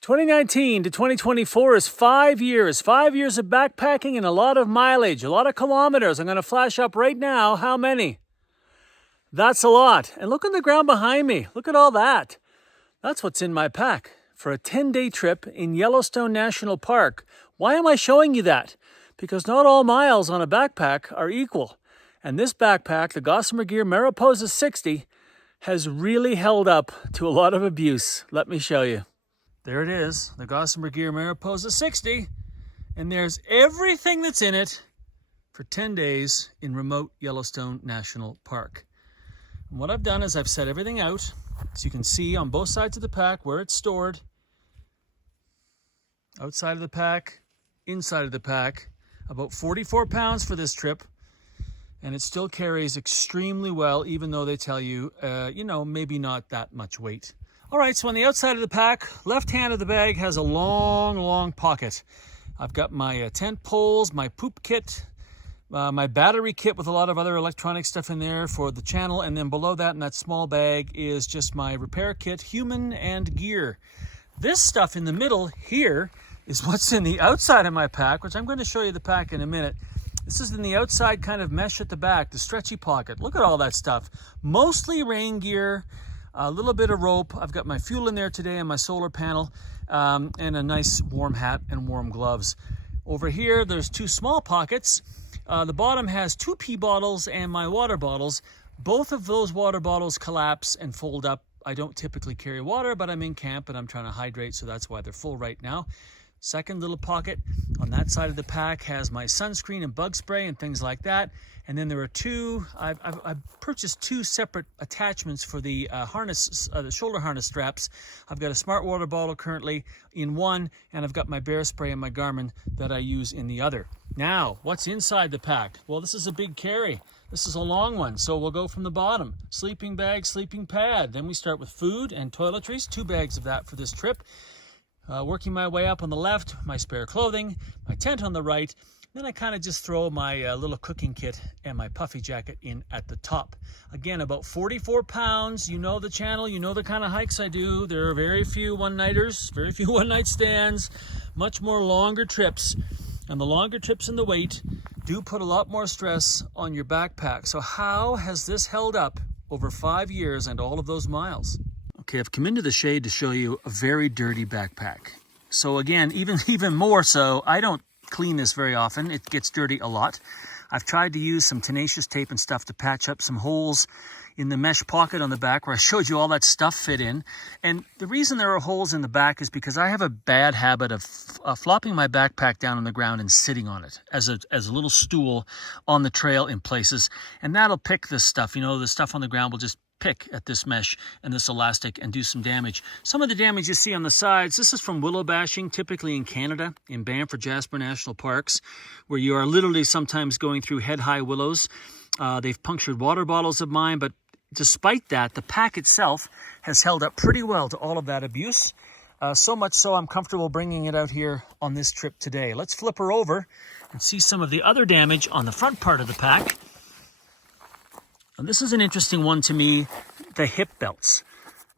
2019 to 2024 is 5 years. 5 years of backpacking and a lot of mileage, a lot of kilometers. I'm going to flash up right now how many. That's a lot. And look on the ground behind me. Look at all that. That's what's in my pack for a 10-day trip in Yellowstone National Park. Why am I showing you that? Because not all miles on a backpack are equal. And this backpack, the Gossamer Gear Mariposa 60, has really held up to a lot of abuse. Let me show you. There it is, the Gossamer Gear Mariposa 60, and there's everything that's in it for 10 days in remote Yellowstone National Park. And what I've done is I've set everything out so you can see on both sides of the pack where it's stored. Outside of the pack, inside of the pack, about 44 pounds for this trip, and it still carries extremely well, even though they tell you, maybe not that much weight. All right, so on the outside of the pack, left hand of the bag has a long pocket. I've got my tent poles, my poop kit, my battery kit with a lot of other electronic stuff in there for the channel, and then below that in that small bag is just my repair kit, human and gear. This stuff in the middle here is what's in the outside of my pack, which I'm going to show you the pack in a minute. This is in the outside kind of mesh at the back, the stretchy pocket. Look at all that stuff. Mostly rain gear. A little bit of rope. I've got my fuel in there today and my solar panel, and a nice warm hat and warm gloves. Over here, there's two small pockets. The bottom has 2 pee bottles and my water bottles. Both of those water bottles collapse and fold up. I don't typically carry water, but I'm in camp and I'm trying to hydrate, so that's why they're full right now. Second little pocket on that side of the pack has my sunscreen and bug spray and things like that. And then there are I've purchased 2 separate attachments for the the shoulder harness straps. I've got a smart water bottle currently in one, and I've got my bear spray and my Garmin that I use in the other. Now, what's inside the pack? Well, this is a big carry. This is a long one, so we'll go from the bottom. Sleeping bag, sleeping pad. Then we start with food and toiletries, 2 bags of that for this trip. Working my way up on the left, my spare clothing, my tent on the right. Then I kind of just throw my little cooking kit and my puffy jacket in at the top. Again, about 44 pounds. You know the channel, you know the kind of hikes I do. There are very few one-nighters, very few one-night stands, much more longer trips. And the longer trips and the weight do put a lot more stress on your backpack. So how has this held up over 5 years and all of those miles? Okay, I've come into the shade to show you a very dirty backpack. So again, even more so, I don't clean this very often. It gets dirty a lot. I've tried to use some tenacious tape and stuff to patch up some holes in the mesh pocket on the back where I showed you all that stuff fit in. And the reason there are holes in the back is because I have a bad habit of flopping my backpack down on the ground and sitting on it as a little stool on the trail in places. And that'll pick this stuff. You know, the stuff on the ground will just pick at this mesh and this elastic and do some damage. Some of the damage you see on the sides, this is from willow bashing, typically in Canada, in Banff or Jasper National Parks, where you are literally sometimes going through head-high willows. They've punctured water bottles of mine, but despite that, the pack itself has held up pretty well to all of that abuse. So much so I'm comfortable bringing it out here on this trip today. Let's flip her over and see some of the other damage on the front part of the pack. And this is an interesting one to me, the hip belts.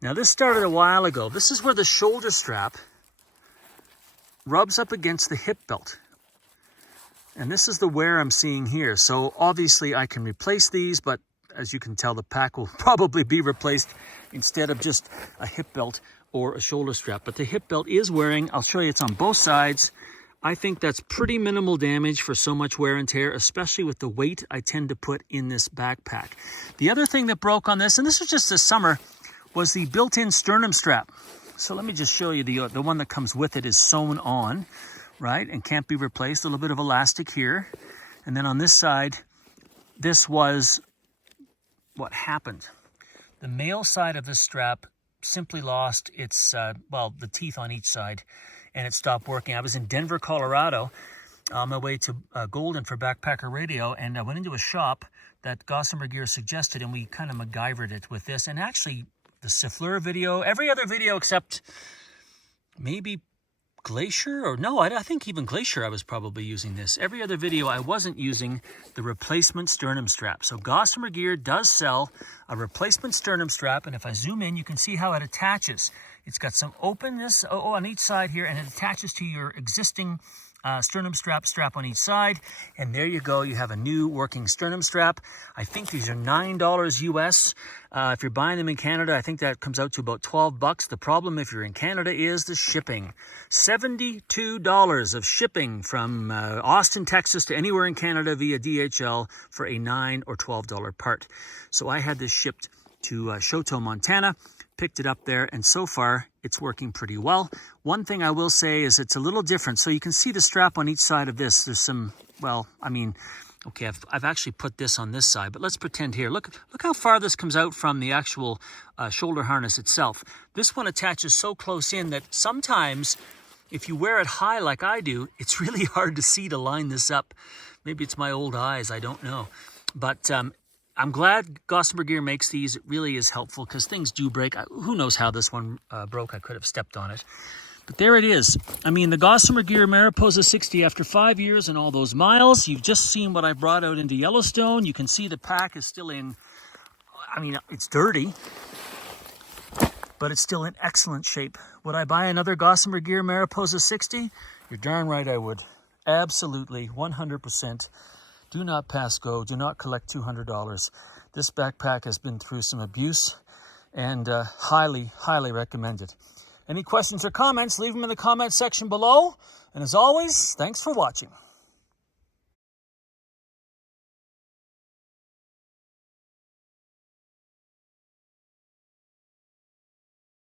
Now this started a while ago. This is where the shoulder strap rubs up against the hip belt. And this is the wear I'm seeing here. So obviously I can replace these, but as you can tell, the pack will probably be replaced instead of just a hip belt or a shoulder strap. But the hip belt is wearing. I'll show you it's on both sides. I think that's pretty minimal damage for so much wear and tear, especially with the weight I tend to put in this backpack. The other thing that broke on this, and this was just this summer, was the built-in sternum strap. So let me just show you the one that comes with it is sewn on, right, and can't be replaced. A little bit of elastic here. And then on this side, this was what happened. The male side of this strap simply lost its, the teeth on each side, and it stopped working. I was in Denver, Colorado, on my way to Golden for Backpacker Radio, and I went into a shop that Gossamer Gear suggested, and we kind of MacGyvered it with this. And actually, the Siffleur video, every other video except maybe Glacier, or no, I think even Glacier I was probably using this. Every other video I wasn't using the replacement sternum strap. So Gossamer Gear does sell a replacement sternum strap, and if I zoom in, you can see how it attaches. It's got some openness on each side here, and it attaches to your existing sternum strap on each side, and there you go. You have a new working sternum strap. I think these are $9 US. If you're buying them in Canada, I think that comes out to about 12 bucks. The problem if you're in Canada is the shipping. $72 of shipping from Austin, Texas to anywhere in Canada via DHL for a $9 or $12 part. So I had this shipped to Choteau, Montana. Picked it up there, and so far it's working pretty well. One thing I will say is it's a little different. So you can see the strap on each side of this. There's some, well, I mean, okay, I've actually put this on this side, but let's pretend here. Look how far this comes out from the actual shoulder harness itself. This one attaches so close in that sometimes if you wear it high like I do, it's really hard to see to line this up. Maybe it's my old eyes, I don't know. But I'm glad Gossamer Gear makes these. It really is helpful because things do break. Who knows how this one broke? I could have stepped on it. But there it is. I mean, the Gossamer Gear Mariposa 60 after 5 years and all those miles. You've just seen what I brought out into Yellowstone. You can see the pack is still in, I mean, it's dirty, but it's still in excellent shape. Would I buy another Gossamer Gear Mariposa 60? You're darn right I would. Absolutely, 100%. Do not pass go. Do not collect $200. This backpack has been through some abuse, and highly, highly recommended. Any questions or comments, leave them in the comment section below. And as always, thanks for watching.